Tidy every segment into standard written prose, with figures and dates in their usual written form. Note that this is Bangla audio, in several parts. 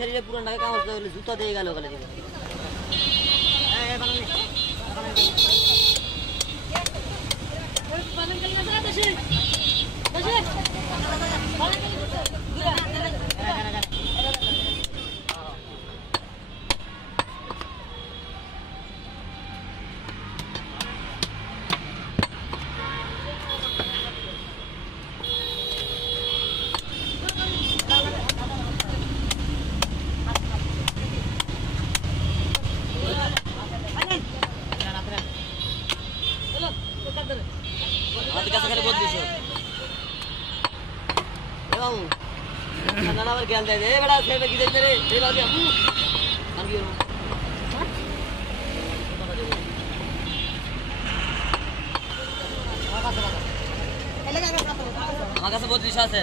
শরীরে পুরো নাকে কামড় দিলে জুতা দিয়ে গেল গলে দিবে এই বানানি বানান কেন না দেশে দেশে বানান কেন আমার জ্ঞান দেয় রে বড়া সেটা কি দেখতে রে এই বাকি আমি কি করব আমার কাছে 32 আছে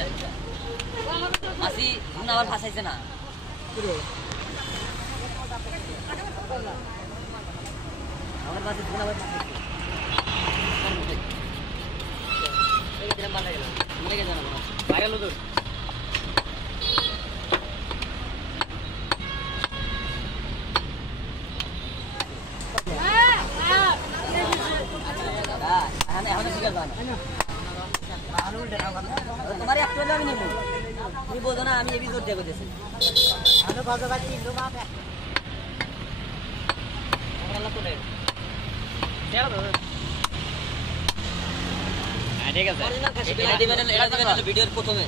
আসি না আবার ফাসাইছে না আমার কাছে দিন আবার ফাসাইছে এই দিন বান্ধা গেল লেগে জানা ভাইরাল তো তোমার একটু আমি নেব তুমি বোঝো না আমি এই ভিতর দিয়ে করতেছি আমি বাজা বাজি ইন্দো বাপ আমরা তো দেখ কেন দাদা ঠিক আছে এটা দিবেন ভিডিওর প্রথমে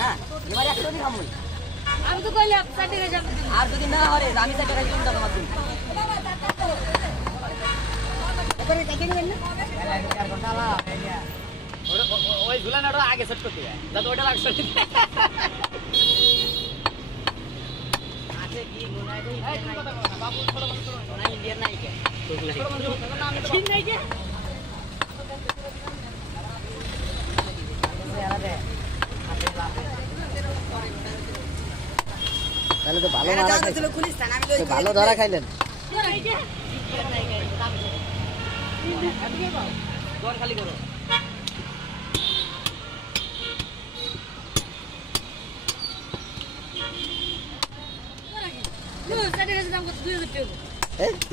না এবারে একটু নি খামুই আমি তো কইলাম 60 টাকা যাব আর যদি না হরে আমি 60 টাকা দিন দাও তোমাকে ওরে দেখে নিবেন না 4 ঘন্টা লা ওই ঝুলানোটা আগে সেট করতে হবে দাদা ওটা লাগছে আছে কি গুনাই দেই এই কথা কথা বাবু ছোট বন্ধ করো না ইন্ডিয়ান নাই কে ছোট বন্ধ করো না আমি ঠিক নাই কে তাহলে তো ভালো ধরা খাইলেন ভালো ধরা খাইলেন দর খালি করো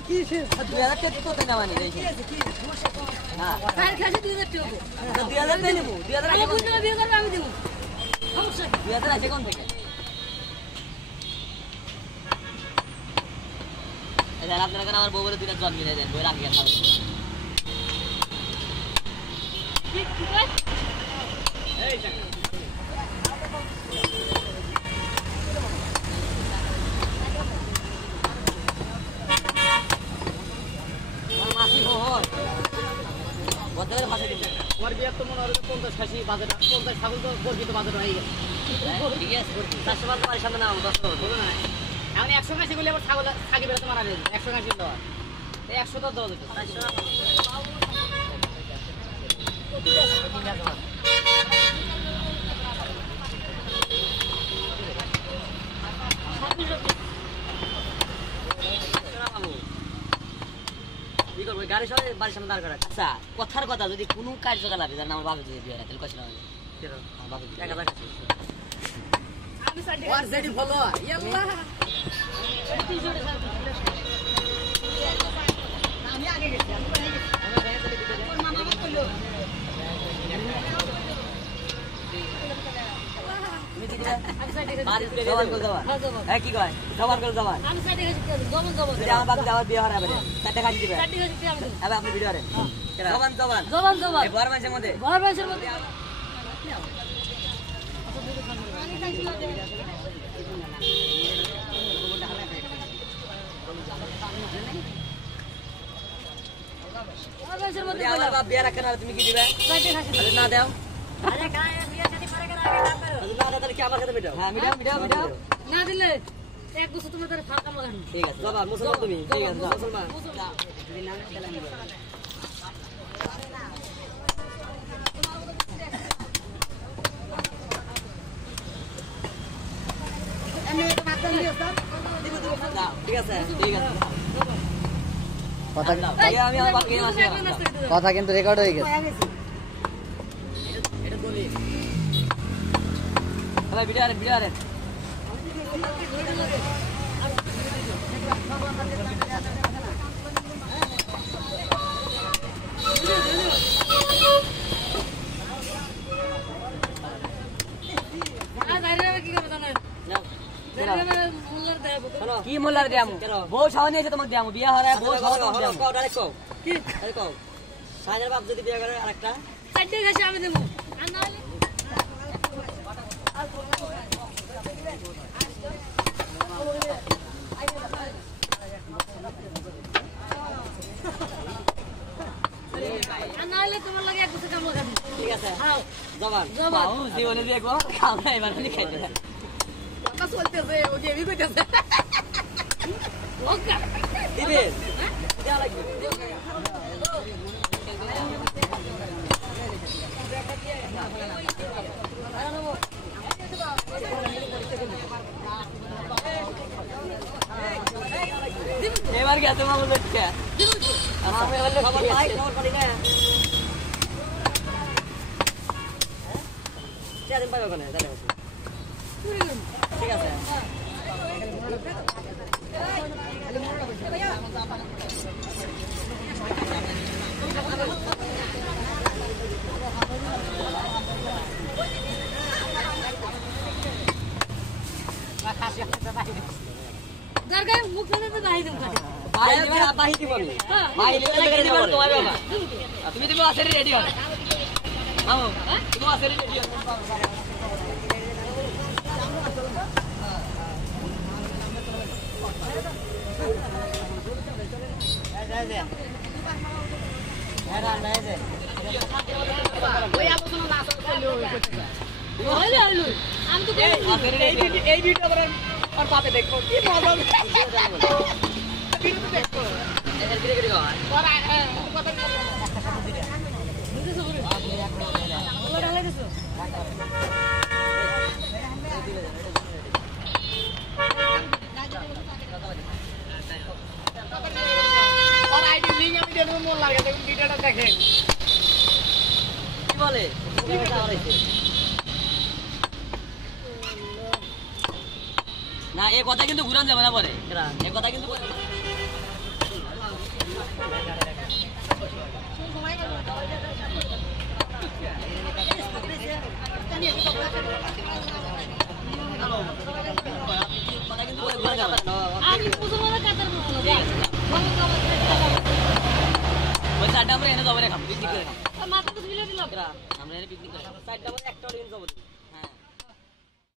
কি সে 2000 টাকা তো দেনা মানে এই হ্যাঁ কাল খাসি 2000 টাকা 2000 দেই নেব 2000 আমি বুঝতে 2000 আমি দেব সমস্যা 2000 আছে কোন থেকে এদার আপনারা কেন আমার বউ বলে দুইটা জল মিলাই দেন বই রাখি আর খাবো ঠিক ঠিক এই জায়গা মাসি হোর বদলের ভাষা দিন আমার বিয়ার তো মনে হলো 50 খাসি বাজার 50 ছাগল তো গর্বিত বাজার হয়ে গেছে ঠিক আছে 400 বাজার আমার সামনে নাও 10 বলো না এখন 100 খাসি বলে আবার ছাগল ছাগি বেলা তো মারা যাবে 100 খাসি দাও এই 100 তো দাও দিতে 400 গাড়ি সবাই বাড়ির সামনে দাঁড় করা আচ্ছা কথার কথা যদি কোনো কার্যকলাপে জান আমার বাবা যদি বিয়ে হয় তাহলে কষ্ট হবে আমার বাবা 1000 আছে আমি সাইডে ওয়ার জেডি ফলো ইয়াল্লাহ আমি আগে গেছি আমি পরে গেছি আমার মামা কইলো তুমি কি দিলা আমি সাইডে গেছি বাড়ি ফিরে যাওয়ার যাওয়া হ্যাঁ কি কয় যাওয়ার করে যাওয়া আমি সাইডে গেছি জমন জমন আমার বাবা যাওয়ার বিয়ে হয় আবার 60 টাকা দিবে 60 টাকা দিতে আমি আবার আপনি ভিডিও করেন জবান জবান জবান জবান এই বড় মানুষের মধ্যে আমার বাপ বিয়ে রাখেন আর তুমি কি দিবে না দাও আরে গায়ে বিয়ে শাদি করে করে আগে দাও করো না দাও তাহলে কি আমার কাছে মিটাও হ্যাঁ মিটাও না দিলে এক বছর তুমি তোরে ফাঁকা লাগানো ঠিক আছে বাবা মুসলমান তুমি ঠিক আছে মুসলমান যদি না খেলা নিবে আমি তো ভাত দিও স্যার দিব দাও ঠিক আছে কথা আমি আমার বাকি আছে কথা কিন্তু রেকর্ড হয়ে গেছে এটা বলি ভাই ভিডিও আরেন কি মোল্লার দিয়ামু বউ সাওয়া নিয়েছে তোমাকে দিয়ামু বিয়া হরায় বউ সাওয়া তোমাকে দিয়ামু ডাইরেক্ট কও কি ডাইরেক্ট কও সাইনের বাপ যদি বিয়া করে আরেকটা চারটে খাসি আমি দেবো আর না হলে তোমার লাগে এক বছর কাম লাগাবি ঠিক আছে জবান জবান জীবনে দেখো খাও না এবার খালি খাইতে কথা চলতেছে ও যে এমনি কইতেছে ওকা দিবে যা লাগবে এবার গেছে মামু দেখতে আমি বললে খবর পাই খবর পাই না চারিন পাবে কোনে তাহলে ঠিক আছে দরকার মুখ না তো বাহি দেব কাটে বাহি দিবা বাহি দিব আমি বাহি দিলে তোমার বাবা তুমি দিবা আসলে রেডি হও আমো তুমি আসলে রেডি হও ওই আপন না আসল চলে হইলো হইলো আমি তো এই ভিডিও করার আর পাতে দেখো কি মজা ভিডিও দেখো এর ধীরে ধীরে কর আর কথা বুঝছো বুঝছো ওরা লাগাইছো আর আইডি লিংক আমি দেব মন লাগে দেখুন ভিডিওটা দেখেন কি বলে না এই কথা কিন্তু ঘুরান যাবে না পরে এই কথা কিন্তু আমরা এনে যাবো রে খাম পিকনিক করে খাম মাথা তো বিলে দিলাম আমরা এনে পিকনিক করে খাম সাইডটা একটা দিন যাবো